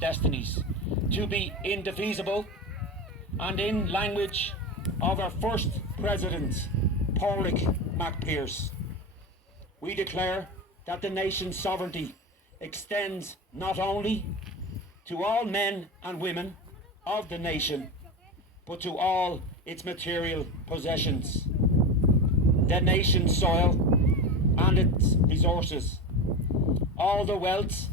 destinies to be indefeasible, and in language of our first president, Pádraig MacPherce, we declare that the nation's sovereignty extends not only to all men and women of the nation, but to all its material possessions, the nation's soil and its resources, all the wealth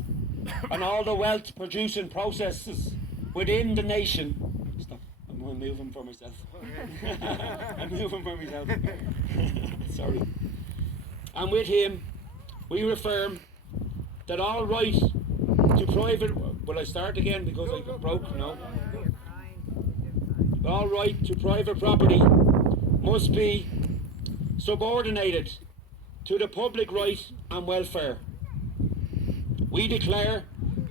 and all the wealth producing processes within the nation. Stop, I'm moving for myself. I'm moving for myself. Sorry. And with him, we reaffirm that all right to private... Will I start again because I got broke? No. All right to private property must be subordinated to the public right and welfare. We declare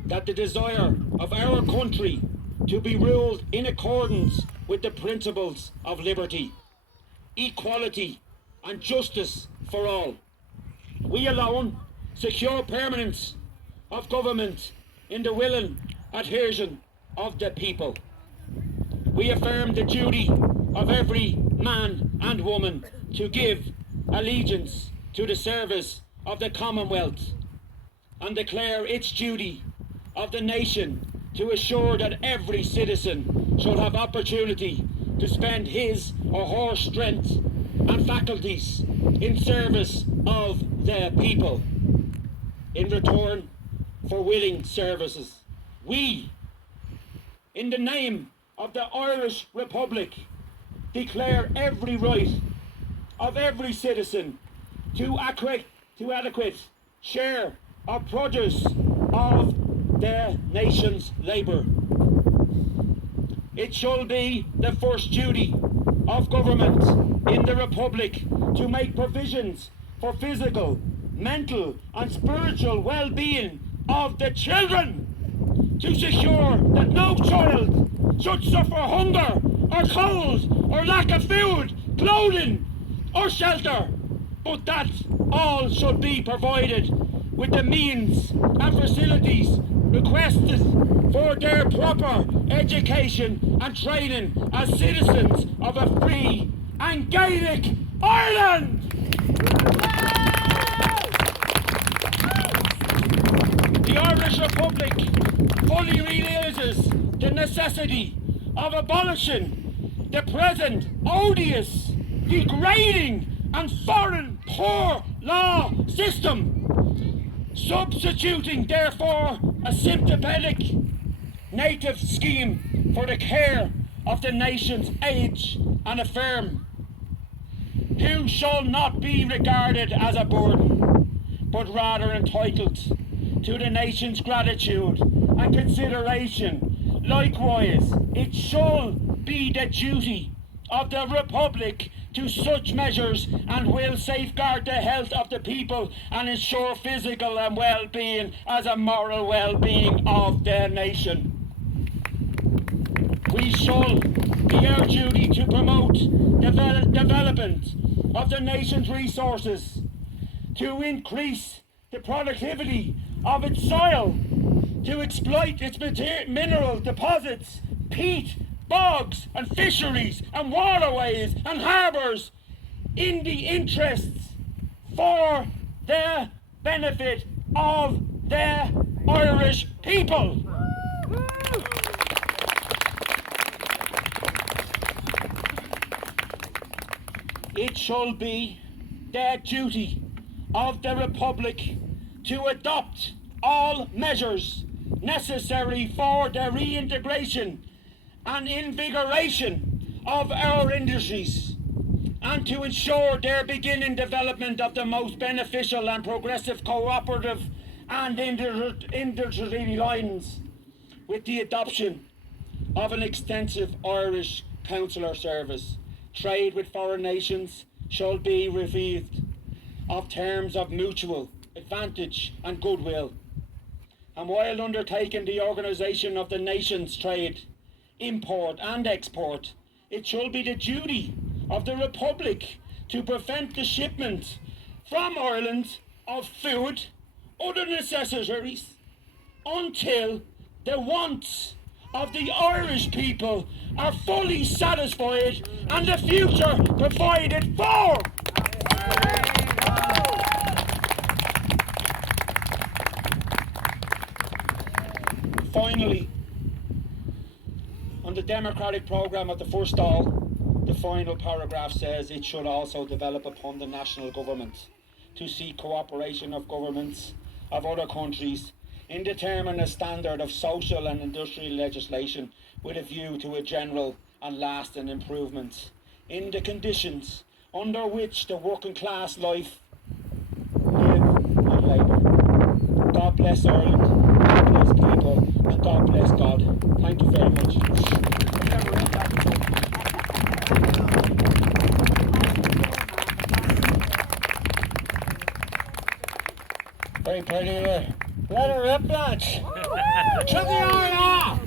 that the desire of our country to be ruled in accordance with the principles of liberty, equality and justice for all. We alone secure permanence of government in the willing adhesion of the people. We affirm the duty of every man and woman to give allegiance to the service of the Commonwealth, and declare its duty of the nation to assure that every citizen shall have opportunity to spend his or her strength and faculties in service of the people. In return for willing services, we, in the name of the Irish Republic, declare every right of every citizen to adequate share of produce of the nation's labour. It shall be the first duty of government in the Republic to make provisions for physical, mental and spiritual well-being of the children, to secure that no child should suffer hunger or cold or lack of food, clothing or shelter, but that all should be provided with the means and facilities requested for their proper education and training as citizens of a free and Gaelic Ireland. The Irish Republic fully realises the necessity of abolishing the present odious, degrading and foreign poor law system, substituting therefore a sympathetic native scheme for the care of the nation's age, and affirm who shall not be regarded as a burden, but rather entitled to the nation's gratitude and consideration. Likewise, it shall be the duty of the Republic to such measures and will safeguard the health of the people and ensure physical and well-being as a moral well-being of the nation. We shall be our duty to promote development of the nation's resources, to increase the productivity of its soil, to exploit its mineral deposits, peat, bogs and fisheries and waterways and harbours in the interests for the benefit of the Irish people. It shall be the duty of the Republic to adopt all measures necessary for the reintegration and invigoration of our industries, and to ensure their beginning development of the most beneficial and progressive cooperative and industry lines, with the adoption of an extensive Irish consular service. Trade with foreign nations shall be revived of terms of mutual advantage and goodwill, and while undertaking the organisation of the nation's trade, import and export, it shall be the duty of the Republic to prevent the shipment from Ireland of food, other necessaries, until the wants of the Irish people are fully satisfied and the future provided for. Finally, on the democratic programme of the first Dáil, the final paragraph says it should also develop upon the national government to seek cooperation of governments of other countries in determining a standard of social and industrial legislation with a view to a general and lasting improvement in the conditions under which the working class life live and labour. God bless Ireland, God bless people, and God bless God. Thank you very much. Very pretty there. Let her rip, lads. To the iron off!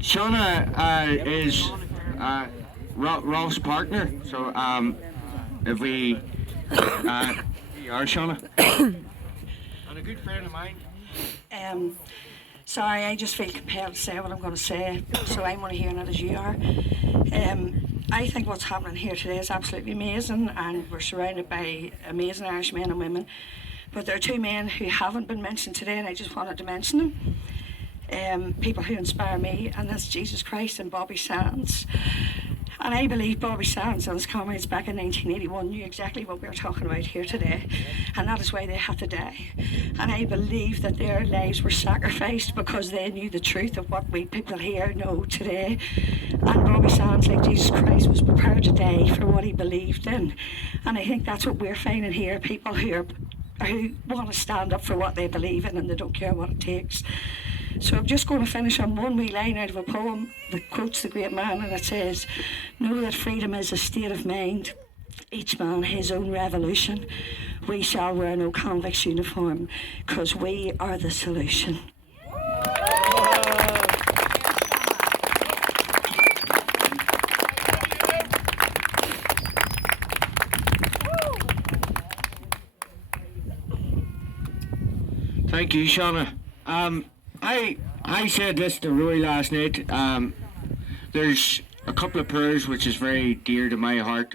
Shauna is Rolf's partner, so if we are Shauna and a good friend of mine. Sorry, I just feel compelled to say what I'm going to say, so I'm only hearing it as you are. I think what's happening here today is absolutely amazing, and we're surrounded by amazing Irish men and women. But there are two men who haven't been mentioned today, and I just wanted to mention them. People who inspire me, and that's Jesus Christ and Bobby Sands. And I believe Bobby Sands and his comrades back in 1981 knew exactly what we're talking about here today, and that is why they had to die. And I believe that their lives were sacrificed because they knew the truth of what we people here know today. And Bobby Sands, like Jesus Christ, was prepared to die for what he believed in. And I think that's what we're finding here, people who want to stand up for what they believe in, and they don't care what it takes. So I'm just going to finish on one wee line out of a poem that quotes the great man, and it says, "Know that freedom is a state of mind, each man his own revolution. We shall wear no convict's uniform, 'cause we are the solution." Thank you, Shauna. I said this to Roy last night. There's a couple of prayers which is very dear to my heart,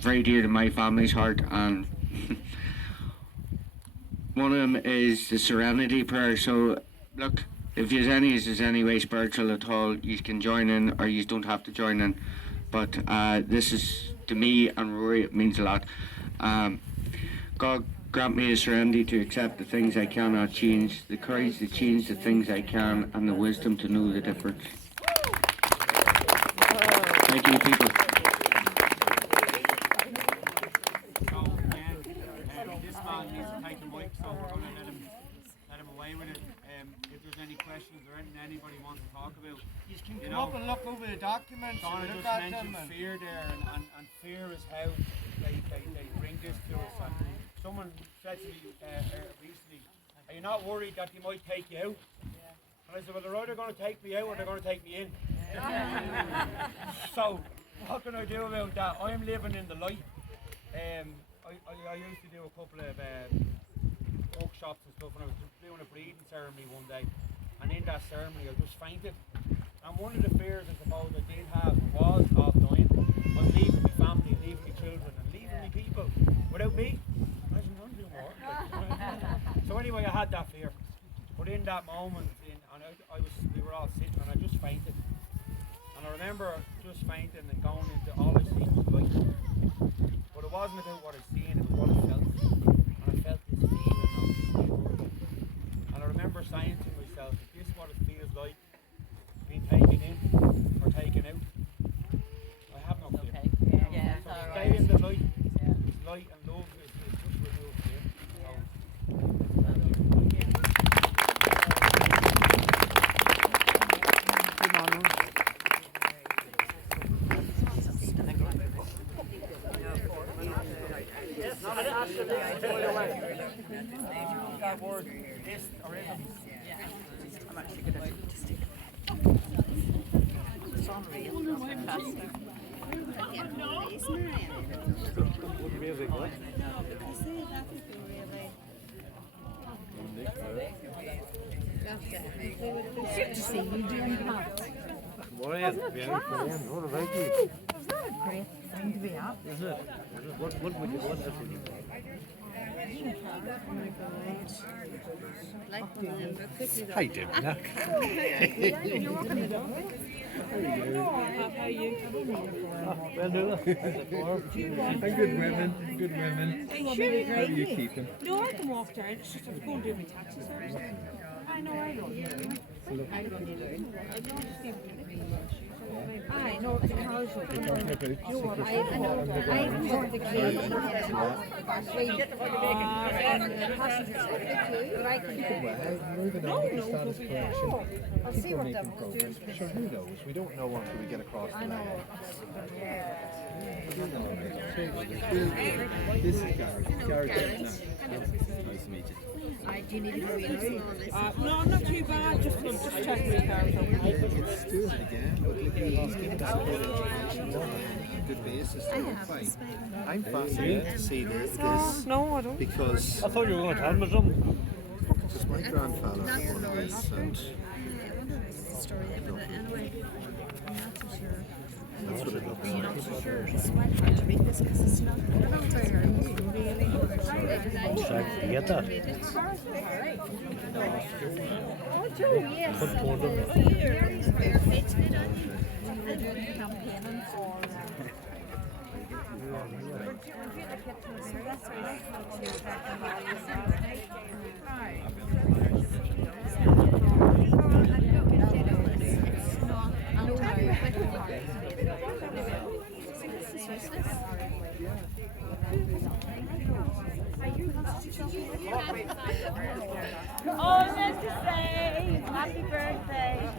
very dear to my family's heart, and one of them is the Serenity Prayer. So, look, if there's any way spiritual at all, you can join in, or you don't have to join in. But this is, to me and Rory, it means a lot. God grant me the serenity to accept the things I cannot change, the courage to change the things I can, and the wisdom to know the difference. Thank you, people. So, this man needs to take the mic, so we're going to let him away with it. If there's any questions or anything anybody wants to talk about, You can come up and look over the documents Donna and look just at them. mentioned fear there, and fear is how they bring this to us. And someone said to me recently, "Are you not worried that they might take you out?" And I said, "Well, they're either going to take me out or they're going to take me in." So, what can I do about that? I'm living in the light. I used to do a couple of workshops and stuff, and I was doing a breathing ceremony one day, and in that ceremony I just fainted. And one of the fears I suppose I did have was of dying, was leaving my family, leaving my children, and leaving my people without me. I said, "None of them more." So anyway, I had that fear, but in that moment, we were all sitting, and I just fainted. And I remember just fainting and going into all I seen was light. But it wasn't about what I'd seen, it was what I felt. And I felt this feeling of, and I remember saying to myself, is this what it feels like being taken in or taken out? I have no clue. Okay. Yeah. So All stay right. in the light. Light and love is just removed here. That word, this or ism. It's unreal. Fantastic. Good to see you doing that. What is it? What about you? Isn't that a great thing to be up? Is it? What would you want? Would you How you doing, Doc? You're walking the dog. How are you? Well, do it. Good women. Good women. How are you keeping? No, I can walk down. It's just I'm going to do my taxi service. I know I don't. I don't either. I don't just I know the cars are I know. I know the keys. I'll see what them will do. Sure, who knows? We don't know until we get across the line. This is Gareth. Nice to meet you. Do you need to go in? No, I'm not too bad. Just checking the cars. Let's do it again. But look, he's given us a good information. Good basis to go fight. I'm fascinated to see this No, I don't. because I thought you were going to tell me something. my grandfather had one of these, and that's what it looks like. Not so sure. It's quite hard to read this because it's not very really. You get that? Oh, Joe, yes. Oh, he's bare feet in it, aren't you? They're doing campaigning for. Oh, let's just say happy birthday.